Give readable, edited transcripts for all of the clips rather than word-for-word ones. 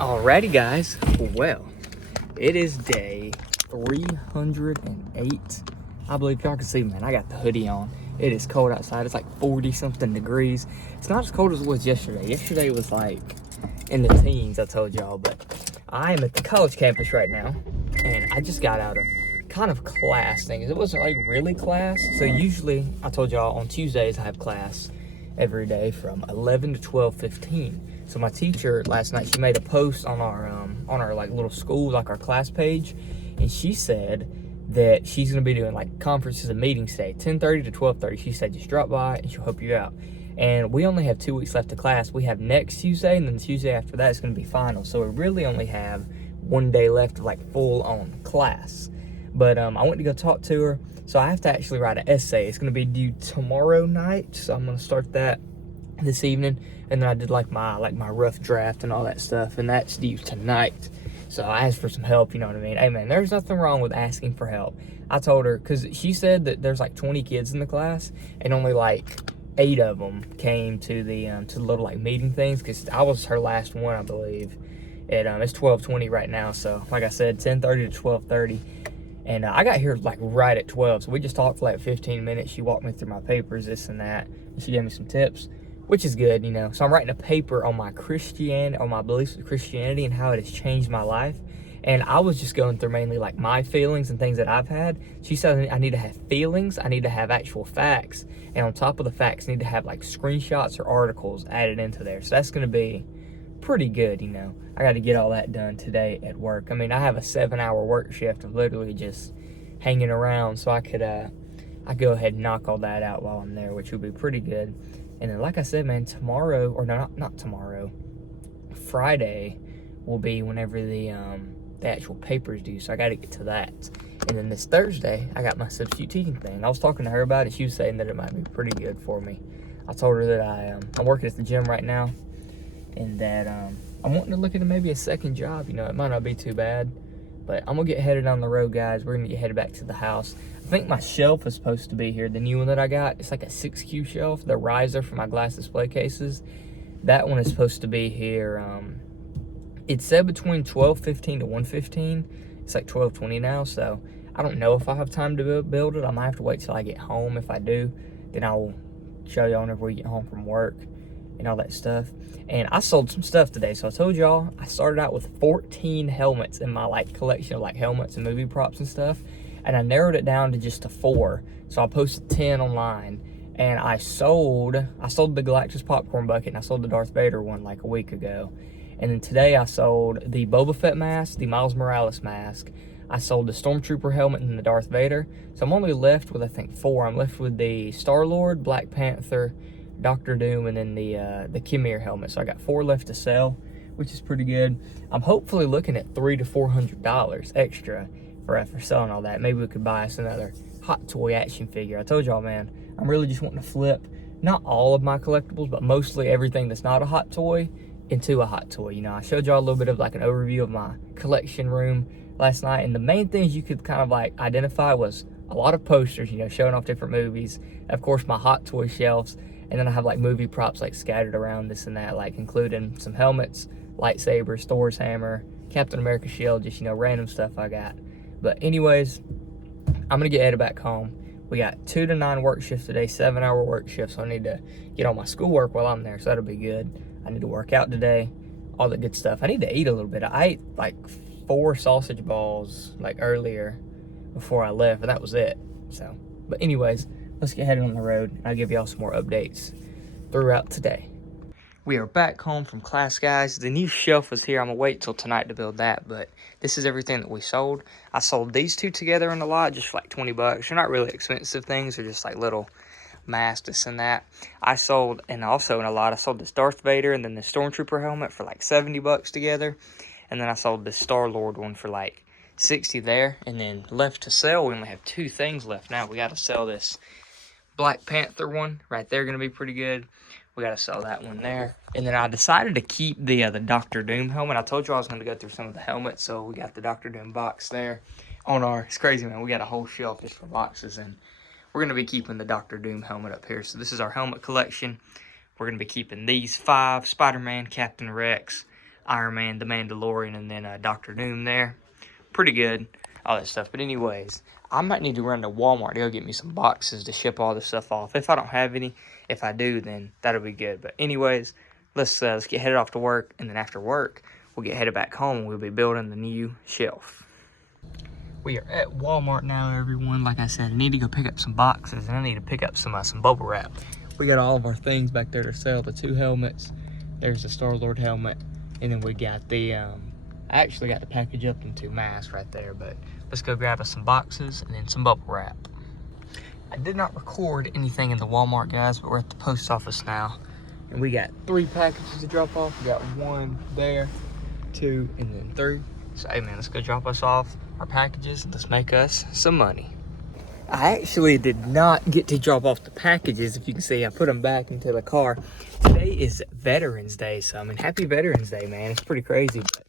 Alrighty guys, well, it is day 308. I believe y'all can see, man, I got the hoodie on. It is cold outside. It's like 40 something degrees. It's not as cold as it was yesterday. Yesterday was like in the teens, I told y'all, but I am at the college campus right now, and I just got out of kind of class things. It wasn't like really class. So usually, I told y'all on Tuesdays I have class every day from 11 to 12:15. So my teacher last night, she made a post on our like little school, like our class page, and she said that she's gonna be doing like conferences and meetings today, 10:30 to 12:30. She said just drop by and she'll help you out. And we only have 2 weeks left of class. We have next Tuesday, and then the Tuesday after that is gonna be final. So we really only have 1 day left of like full on class. But I went to go talk to her. So I have to actually write an essay. It's gonna be due tomorrow night. So I'm gonna start that this evening, and then I did like my rough draft and all that stuff, and that's due tonight. So I asked for some help, you know what I mean? Hey man, there's nothing wrong with asking for help. I told her, because she said that there's like 20 kids in the class, and only like 8 of them came to the little like meeting things, because I was her last one, I believe. It's 12:20 right now, so like I said, 10:30 to 12:30. And I got here like right at 12, so we just talked for like 15 minutes. She walked me through my papers, this and that, and she gave me some tips, which is good, you know. So I'm writing a paper on my Christianity, on my beliefs of Christianity and how it has changed my life. And I was just going through mainly like my feelings and things that I've had. She said I need to have feelings, I need to have actual facts, and on top of the facts, I need to have like screenshots or articles added into there. So that's gonna be pretty good, you know. I got to get all that done today at work. I mean, I have a 7-hour work shift of literally just hanging around, so I could I go ahead and knock all that out while I'm there, which would be pretty good. And then, like I said, man, tomorrow, or no, not tomorrow, Friday will be whenever the actual paper's due, so I got to get to that. And then this Thursday, I got my substitute teaching thing. I was talking to her about it. She was saying that it might be pretty good for me. I told her that I'm working at the gym right now, and that I'm wanting to look into maybe a second job. You know, it might not be too bad, but I'm gonna get headed on the road, guys. We're gonna get headed back to the house. I think my shelf is supposed to be here. The new one that I got, it's like a 6Q shelf, the riser for my glass display cases. That one is supposed to be here. It said between 12:15 to 1:15. It's like 12:20 now, so I don't know if I have time to build it. I might have to wait till I get home. If I do, then I will show y'all whenever we get home from work and all that stuff. And I sold some stuff today. So I told y'all I started out with 14 helmets in my like collection of like helmets and movie props and stuff, and I narrowed it down to just to 4. So I posted 10 online, and I sold the Galactus popcorn bucket, and I sold the Darth Vader one like a week ago. And then today I sold the Boba Fett mask, the Miles Morales mask, I sold the Stormtrooper helmet and the Darth Vader. So I'm only left with, I think, 4. I'm left with the Star-Lord, Black Panther, Doctor Doom, and then the Khmer helmet. So I got 4 left to sell, which is pretty good. I'm hopefully looking at $300 to $400 extra for selling all that. Maybe we could buy us another Hot Toy action figure. I told y'all, man, I'm really just wanting to flip not all of my collectibles, but mostly everything that's not a Hot Toy into a Hot Toy. You know, I showed y'all a little bit of like an overview of my collection room last night, and the main things you could kind of like identify was a lot of posters, you know, showing off different movies. Of course, my Hot Toy shelves. And then I have like movie props like scattered around, this and that, like including some helmets, lightsabers, Thor's hammer, Captain America shield, just, you know, random stuff I got. But anyways, I'm gonna get headed back home. We got 2 to 9 work shifts today, 7-hour work shifts. So I need to get on my schoolwork while I'm there, so that'll be good. I need to work out today, all that good stuff. I need to eat a little bit. I ate like 4 sausage balls like earlier before I left, and that was it. So, but anyways, let's get headed on the road, and I'll give y'all some more updates throughout today. We are back home from class, guys. The new shelf is here. I'm gonna wait till tonight to build that, but this is everything that we sold. I sold these 2 together in the lot just for like 20 bucks. They're not really expensive things. They're just like little masks, this and that. I sold, and also in a lot, I sold this Darth Vader and then the Stormtrooper helmet for like 70 bucks together. And then I sold this Star-Lord one for like 60 there. And then left to sell, we only have 2 things left now. We got to sell this Black Panther one right there, gonna be pretty good. We gotta sell that one there. And then I decided to keep the Doctor Doom helmet. I told you I was gonna go through some of the helmets, so we got the Doctor Doom box there on our, it's crazy, man, we got a whole shelf just for boxes, and we're gonna be keeping the Doctor Doom helmet up here. So this is our helmet collection. We're gonna be keeping these 5, Spider-Man, Captain Rex, Iron Man, The Mandalorian, and then Doctor Doom there. Pretty good, all that stuff. But anyways, I might need to run to Walmart to go get me some boxes to ship all this stuff off. If I don't have any, if I do, then that'll be good. But anyways, let's get headed off to work, and then after work, we'll get headed back home and we'll be building the new shelf. We are at Walmart now, everyone. Like I said, I need to go pick up some boxes, and I need to pick up some bubble wrap. We got all of our things back there to sell. The 2 helmets. There's the Star-Lord helmet, and then we got the I actually got the package up into masks right there. But let's go grab us some boxes and then some bubble wrap. I did not record anything in the Walmart, guys, but we're at the post office now, and we got 3 packages to drop off. We got 1 there, 2, and then 3. So hey man, let's go drop us off our packages and let's make us some money. I actually did not get to drop off the packages. If you can see, I put them back into the car. Today is Veterans Day, so I mean, happy Veterans Day, man. It's pretty crazy, but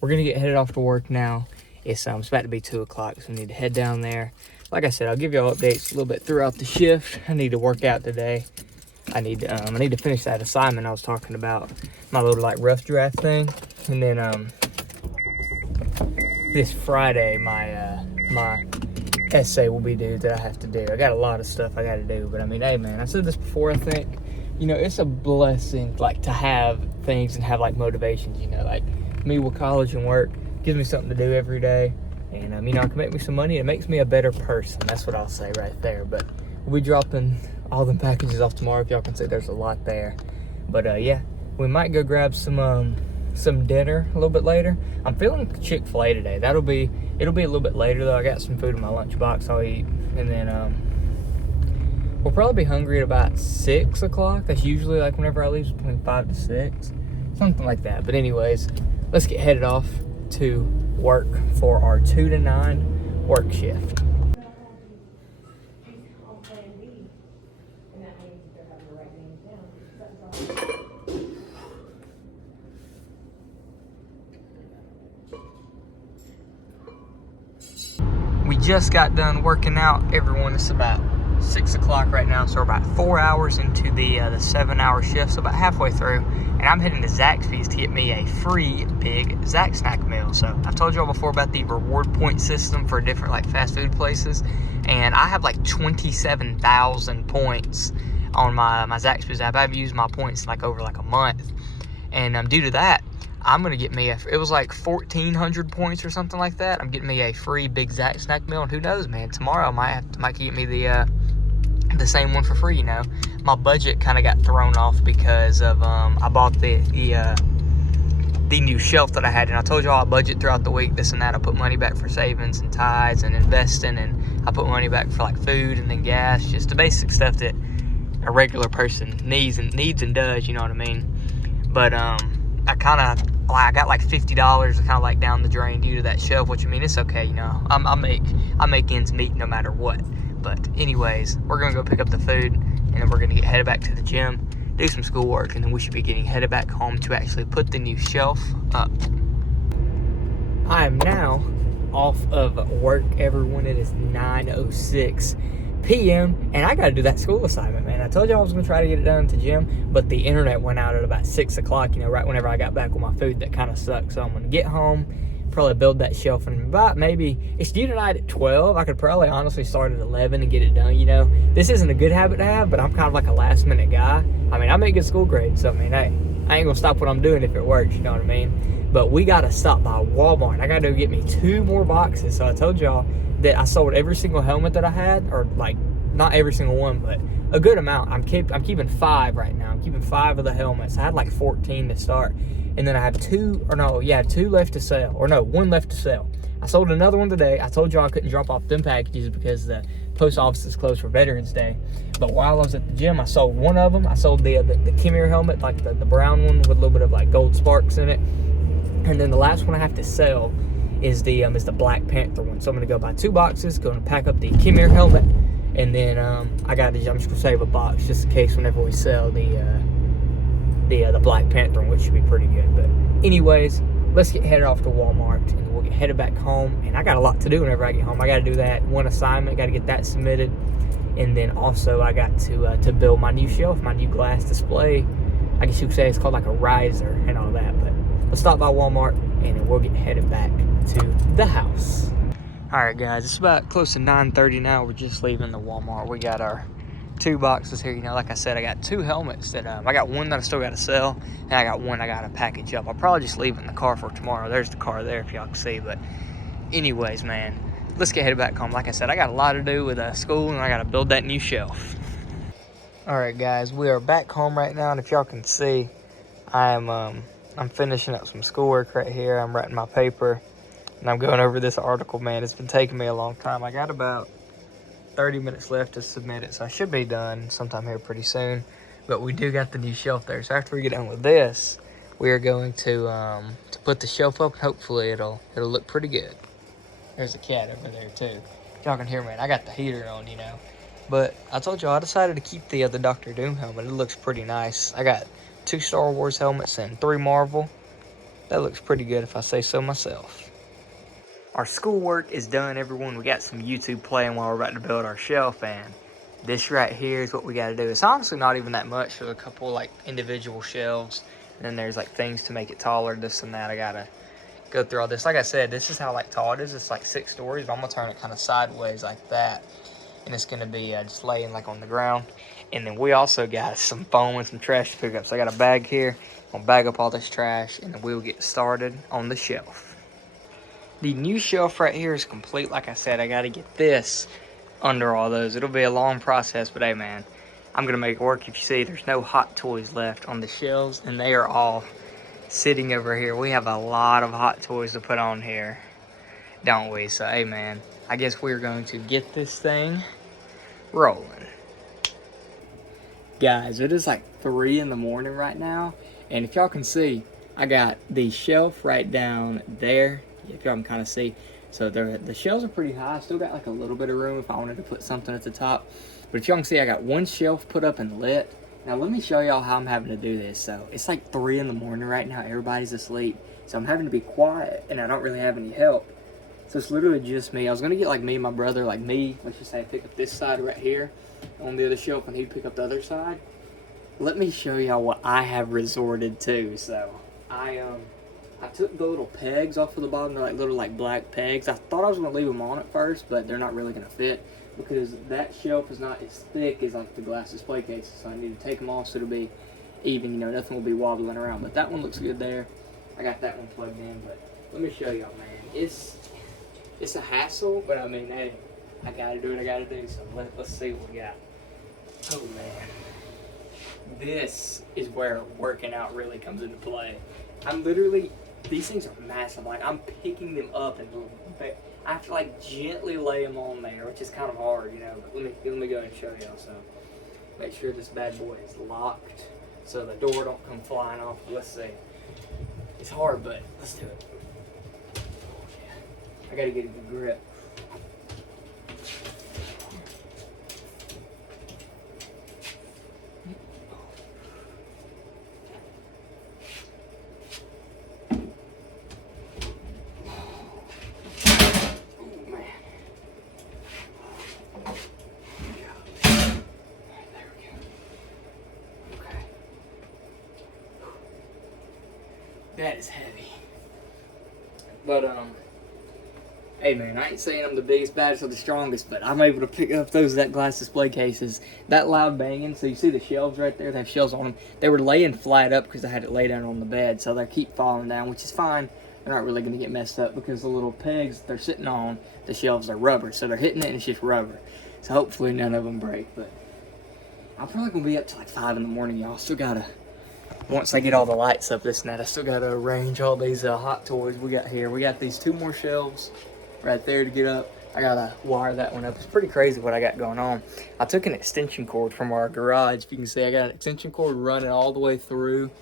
we're gonna get headed off to work now. It's about to be 2 o'clock, so we need to head down there. Like I said, I'll give y'all updates a little bit throughout the shift. I need to work out today. I need to finish that assignment I was talking about, my little like rough draft thing, and then this Friday my my essay will be due that I have to do. I got a lot of stuff I got to do, but I mean, hey man, I said this before. I think, you know, it's a blessing like to have things and have like motivations. You know, like me with college and work gives me something to do every day, and you know, it can make me some money. It makes me a better person. That's what I'll say right there. But we'll be dropping all them packages off tomorrow. If y'all can see, there's a lot there. But yeah, we might go grab some dinner a little bit later. I'm feeling Chick-fil-A today. It'll be a little bit later though. I got some food in my lunchbox I'll eat, and then we'll probably be hungry at about 6 o'clock. That's usually like whenever I leave, between 5 to 6, something like that. But anyways, let's get headed off to work for our 2 to 9 work shift. We just got done working out, everyone. It's about 6 o'clock right now, so we're about 4 hours into the 7-hour shift, so about halfway through, and I'm heading to Zaxby's to get me a free big Zax snack meal. So I've told y'all before about the reward point system for different like fast food places, and I have like 27,000 points on my Zaxby's app. I've used my points like over like a month, and due to that, I'm gonna get me it was like 1,400 points or something like that. I'm getting me a free big Zax snack meal, and who knows, man, tomorrow I might get me the same one for free. You know, my budget kind of got thrown off because of I bought the new shelf that I had, and I told y'all I budget throughout the week, this and that. I put money back for savings and tithes and investing, and I put money back for like food and then gas, just the basic stuff that a regular person needs and does, you know what I mean? But I got like $50 kind of like down the drain due to that shelf, which I mean, it's okay, you know. I make ends meet no matter what. But anyways, we're gonna go pick up the food, and then we're gonna get headed back to the gym, do some schoolwork, and then we should be getting headed back home to actually put the new shelf up. I am now off of work, everyone. It is 9:06 p.m. and I gotta do that school assignment, man. I told you I was gonna try to get it done at the gym, but the internet went out at about 6 o'clock, you know, right whenever I got back with my food. That kind of sucked. So I'm gonna get home, probably build that shelf, and about maybe, it's due tonight at 12. I could probably honestly start at 11 and get it done, you know. This isn't a good habit to have, but I'm kind of like a last minute guy. I mean, I make good school grades, so I mean, hey, I ain't gonna stop what I'm doing if it works, you know what I mean? But we gotta stop by Walmart. I gotta go get me 2 more boxes. So I told y'all that I sold every single helmet that I had, or like, not every single one, but a good amount. I'm keeping 5 right now. I'm keeping 5 of the helmets. I had like 14 to start, and then I have 2 left to sell, or no, 1 left to sell. I sold another one today. I told y'all I couldn't drop off them packages because the post office is closed for Veterans Day. But while I was at the gym, I sold 1 of them. I sold the Kimir helmet, like the brown one with a little bit of like gold sparks in it. And then the last one I have to sell is the Black Panther one. So I'm gonna go buy 2 boxes, gonna pack up the Kimir helmet, and then I'm just gonna save a box just in case whenever we sell the Black Panther one, which should be pretty good. But anyways, let's get headed off to Walmart, and we'll get headed back home. And I got a lot to do whenever I get home. I got to do that one assignment, got to get that submitted, and then also I got to build my new shelf, my new glass display. I guess you could say it's called like a riser and all that. But let's stop by Walmart and then we'll get headed back to the house. All right, guys, it's about close to 9:30 now. We're just leaving the Walmart. We got our 2 boxes here. You know, like I said, I got 2 helmets that I got one that I still got to sell, and I got one I got to package up. I'll probably just leave it in the car for tomorrow. There's the car there if y'all can see. But anyways, man, let's get headed back home. Like I said, I got a lot to do with school, and I got to build that new shelf. All right, guys, we are back home right now, and if y'all can see, I'm finishing up some schoolwork right here. I'm writing my paper, and I'm going over this article, man. It's been taking me a long time. I got about 30 minutes left to submit it, so I should be done sometime here pretty soon. But we do got the new shelf there, so after we get done with this, we are going to put the shelf up, and hopefully it'll look pretty good. There's a cat over there too. Y'all can hear me. I got the heater on, you know. But I told y'all I decided to keep the Doctor Doom helmet. It looks pretty nice. I got 2 Star Wars helmets and 3 Marvel. That looks pretty good if I say so myself. Our schoolwork is done, everyone. We got some YouTube playing while we're about to build our shelf, and this right here is what we got to do. It's honestly not even that much. There's a couple like individual shelves, and then there's like things to make it taller, this and that. I gotta go through all this. Like I said, this is how like tall it is. It's like 6 stories, but I'm gonna turn it kind of sideways like that, and it's gonna be just laying like on the ground. And then we also got some foam and some trash to pick up. So I got a bag here. I'm gonna bag up all this trash, and then we'll get started on the shelf. The new shelf right here is complete. Like I said, I got to get this under all those. It'll be a long process, but hey, man, I'm going to make it work. If you see, there's no Hot Toys left on the shelves, and they are all sitting over here. We have a lot of Hot Toys to put on here, don't we? So, hey, man, I guess we're going to get this thing rolling. Guys, it is like 3 in the morning right now, and if y'all can see, I got the shelf right down there. If y'all can kind of see, so the shelves are pretty high. I still got like a little bit of room if I wanted to put something at the top, but if y'all can see, I got 1 shelf put up and lit. Now let me show y'all how I'm having to do this. So it's like 3 in the morning right now, everybody's asleep, so I'm having to be quiet, and I don't really have any help, so it's literally just me. I was gonna get like me and my brother, like me, let's just say, pick up this side right here on the other shelf, and he'd pick up the other side. Let me show y'all what I have resorted to. So I took the little pegs off of the bottom. They're like little like black pegs. I thought I was going to leave them on at first, but they're not really going to fit because that shelf is not as thick as like the glass display cases. So I need to take them off so it'll be even, you know, nothing will be wobbling around. But that one looks good there. I got that one plugged in, but let me show y'all, man. It's a hassle, but I mean, hey, I got to do what I got to do. So let's see what we got. Oh, man. This is where working out really comes into play. I'm literally, these things are massive. Like, I'm picking them up and I have to like gently lay them on there, which is kind of hard, you know. But let me go ahead and show y'all. So make sure this bad boy is locked so the door don't come flying off. Let's see. It's hard, but let's do it. I gotta get a good grip. That is heavy. But, hey man, I ain't saying I'm the biggest, baddest, or the strongest, but I'm able to pick up that glass display cases. That loud banging, so you see the shelves right there? They have shelves on them. They were laying flat up because I had it lay down on the bed, so they keep falling down, which is fine. They're not really going to get messed up because the little pegs they're sitting on, the shelves are rubber, so they're hitting it and it's just rubber. So hopefully none of them break, but I'm probably going to be up to like 5 in the morning, y'all. Still got to, once I get all the lights up, this and that, I still got to arrange all these Hot Toys we got here. We got these 2 more shelves right there to get up. I got to wire that one up. It's pretty crazy what I got going on. I took an extension cord from our garage. If you can see, I got an extension cord running all the way through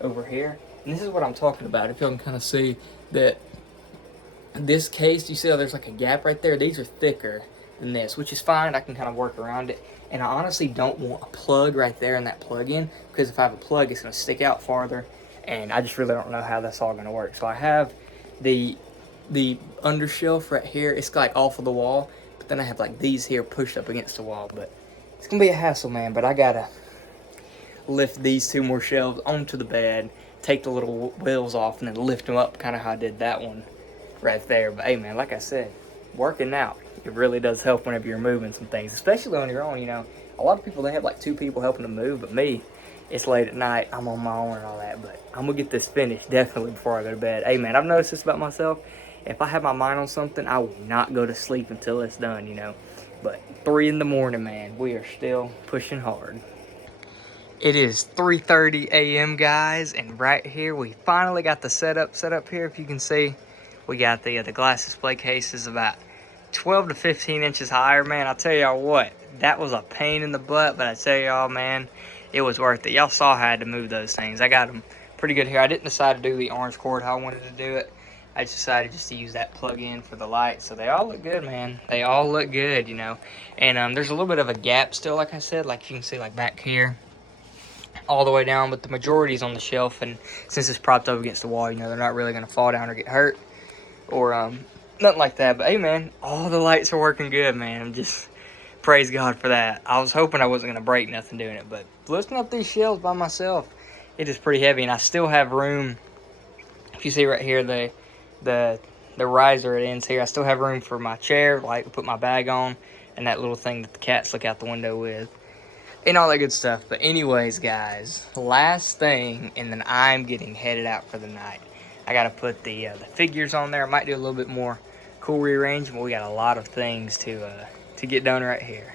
over here. And this is what I'm talking about. If y'all can kind of see that this case, you see how there's like a gap right there? These are thicker than this, which is fine. I can kind of work around it. And I honestly don't want a plug right there in that plug-in, because if I have a plug, it's going to stick out farther, and I just really don't know how that's all going to work. So I have the under shelf right here. It's like off of the wall, but then I have like these here pushed up against the wall. But it's going to be a hassle, man, but I got to lift these 2 more shelves onto the bed, take the little wheels off and then lift them up, kind of how I did that one right there. But hey, man, like I said, working out, it really does help whenever you're moving some things, especially on your own. You know, a lot of people, they have like 2 people helping them move, but me, it's late at night, I'm on my own and all that. But I'm gonna get this finished definitely before I go to bed. Hey, man, I've noticed this about myself. If I have my mind on something, I will not go to sleep until it's done, you know. But 3 in the morning, man, we are still pushing hard. It is 3:30 a.m. guys, and right here we finally got the setup set up here. If you can see, we got the glass display cases about 12 to 15 inches higher. Man, I'll tell y'all what, that was a pain in the butt, but I tell y'all, man, it was worth it. Y'all saw how I had to move those things. I got them pretty good here. I didn't decide to do the orange cord how I wanted to do it. I just decided just to use that plug-in for the light. So they all look good, man. They all look good, you know. And there's a little bit of a gap still, like I said, like you can see, like back here, all the way down, but the majority is on the shelf. And since it's propped up against the wall, you know, they're not really gonna fall down or get hurt or nothing like that. But hey, man, all the lights are working good, man. I'm just praise God for that. I was hoping I wasn't gonna break nothing doing it, but lifting up these shelves by myself, it is pretty heavy, and I still have room. If you see right here, the riser it ends here, I still have room for my chair, like to put my bag on, and that little thing that the cats look out the window with, and all that good stuff. But anyways, guys, last thing, and then I'm getting headed out for the night. I gotta put the figures on there. I might do a little bit more cool rearrangement. We got a lot of things to get done right here.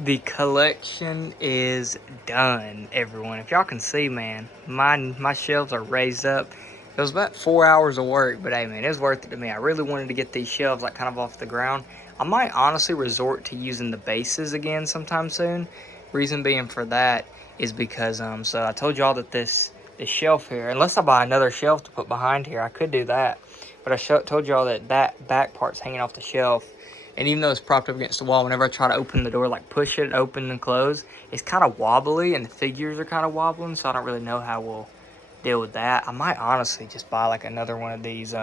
The collection is done, everyone. If y'all can see, man, my shelves are raised up. It was about 4 hours of work, but hey, man, it was worth it to me. I really wanted to get these shelves like kind of off the ground. I might honestly resort to using the bases again sometime soon. Reason being for that is because so I told y'all that this shelf here, unless I buy another shelf to put behind here, I could do that. But I told y'all that back part's hanging off the shelf, and even though it's propped up against the wall, whenever I try to open the door, like push it open and close, it's kind of wobbly, and the figures are kind of wobbling, so I don't really know how we'll deal with that. I might honestly just buy like another one of these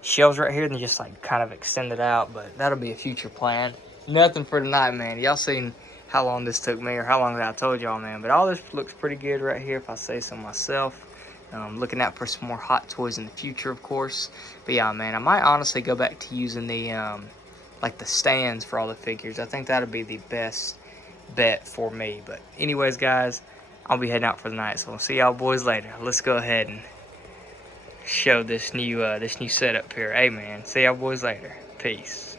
shelves right here and just like kind of extend it out, but that'll be a future plan. Nothing for tonight, man. Y'all seen how long this took me, or how long that I told y'all, man. But all this looks pretty good right here, if I say so myself. Looking out for some more Hot Toys in the future, of course. But yeah, man, I might honestly go back to using the like the stands for all the figures. I think that'll be the best bet for me. But anyways, guys, I'll be heading out for the night, so we'll see y'all boys later. Let's go ahead and show this new setup here. Hey, man, see y'all boys later. Peace.